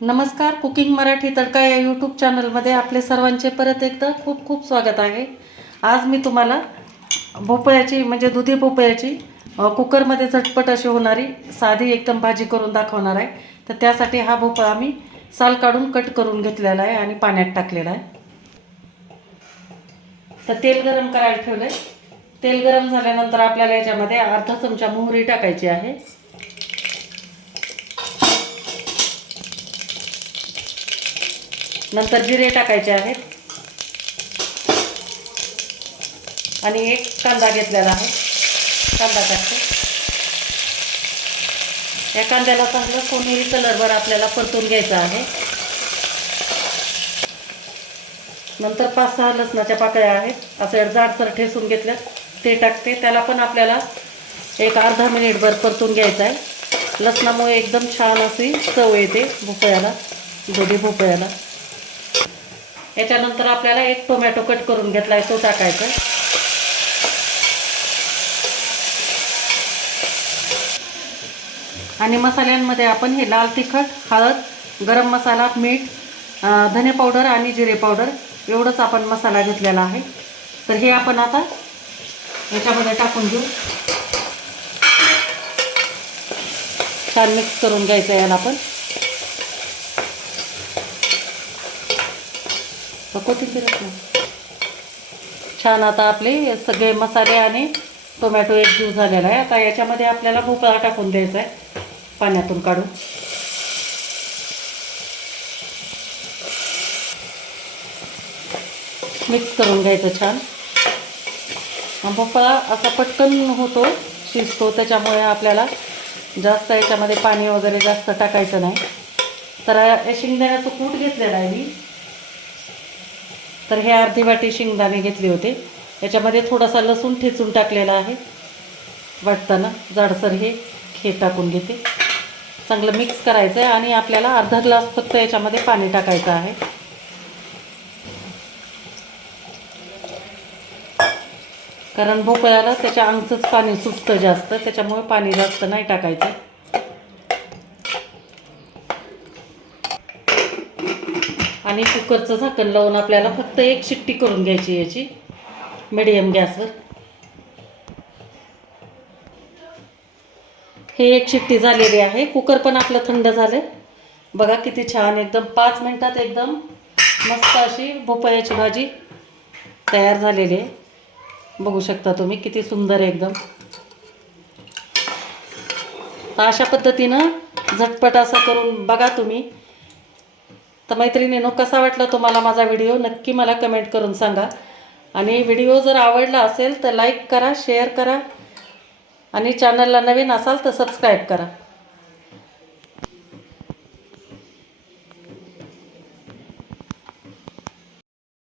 नमस्कार. कुकिंग मराठी तडका या यूट्यूब चॅनलमध्ये आपले सर्वांचे परत एकदा खूप खूप स्वागत आहे. आज मी तुम्हाला भोपळ्याची म्हणजे दुधी भोपळ्याची कुकरमध्ये झटपट अशी होणारी साधी एकदम भाजी करून दाखवणार आहे. तर त्यासाठी हा भोपळा मी साल काढून कट करून घेतलेला आहे आणि पाण्यात टाकलेला आहे. तर तेल गरम करायला ठेवलं आहे. तेल गरम झाल्यानंतर आपल्याला याच्यामध्ये अर्धा चमचा मोहरी टाकायची आहे. नंतर जिरे टाकायचे आहेत आणि एक कांदा घेतलेला आहे. कांदा टाकते. या कांद्याला चांगलं सोनेरी कलरवर आपल्याला परतून घ्यायचं आहे. नंतर 5-6 लसणाच्या पाकळ्या आहेत असे जाडसर ठेचून घेतल्या ते टाकते. त्याला पण आपल्याला एक अर्धा मिनिटभर परतून घ्यायचं आहे. लसणामुळे एकदम छान अशी चव येते भोपळ्याला, दुधी भोपळ्याला. याच्यानंतर आपल्याला एक टोमॅटो कट करून घेतला आहे तो टाकायचा. आणि मसाल्यांमध्ये आपण हे लाल तिखट, हळद, गरम मसाला, मीठ, धने पावडर आणि जिरे पावडर एवढंच आपण मसाला घेतलेला आहे. तर हे आपण आता याच्यामध्ये टाकून घेऊ. छान मिक्स करून घ्यायचं याला आपण. छान आता आपले सगळे मसाले आणि टोमॅटो एकजीव झालेला आहे. आता याच्यामध्ये आपल्याला भोपळा टाकून द्यायचा आहे पाण्यातून काढून. मिक्स करून घ्यायचं छान. भोपळा असा पटकन होतो, शिजतो, त्याच्यामुळे आपल्याला जास्त याच्यामध्ये पाणी वगैरे जास्त टाकायचं नाही. तर शेंगदाण्याचं कूट घेतलेलं आहे मी. तर हे अर्धी वाटी शेंगदाणे घेतले होते. याच्यामध्ये थोडासा लसूण ठेचून टाकलेला आहे. वाटताना जाडसर हे टाकून घेते. चांगलं मिक्स करायचं आहे आणि आपल्याला अर्धा ग्लास फक्त याच्यामध्ये पाणी टाकायचं आहे. कारण भोपळ्याला त्याच्या अंगचंच पाणी सुटतं जास्त, त्याच्यामुळे पाणी जास्त नाही टाकायचं. आणि कुकरचं झाकण लावून आपल्याला फक्त एक शिट्टी करून घ्यायची याची मीडियम गॅसवर. हे एक शिट्टी झालेली आहे. कुकर पण आपलं थंड झालं. बघा किती छान एकदम 5 मिनिटात एकदम मस्त अशी भोपळ्याची भाजी तयार झालेली आहे. बघू शकता तुम्ही किती सुंदर एकदम. तर अशा पद्धतीनं झटपट असं करून बघा तुम्ही. तर मैत्रिणींनो, कसा वाटला तुम्हाला माझा व्हिडिओ नक्की मला कमेंट करून सांगा. आणि व्हिडिओ जर आवडला असेल तर लाईक करा, शेअर करा आणि चॅनलला नवीन असाल तर सबस्क्राईब करा.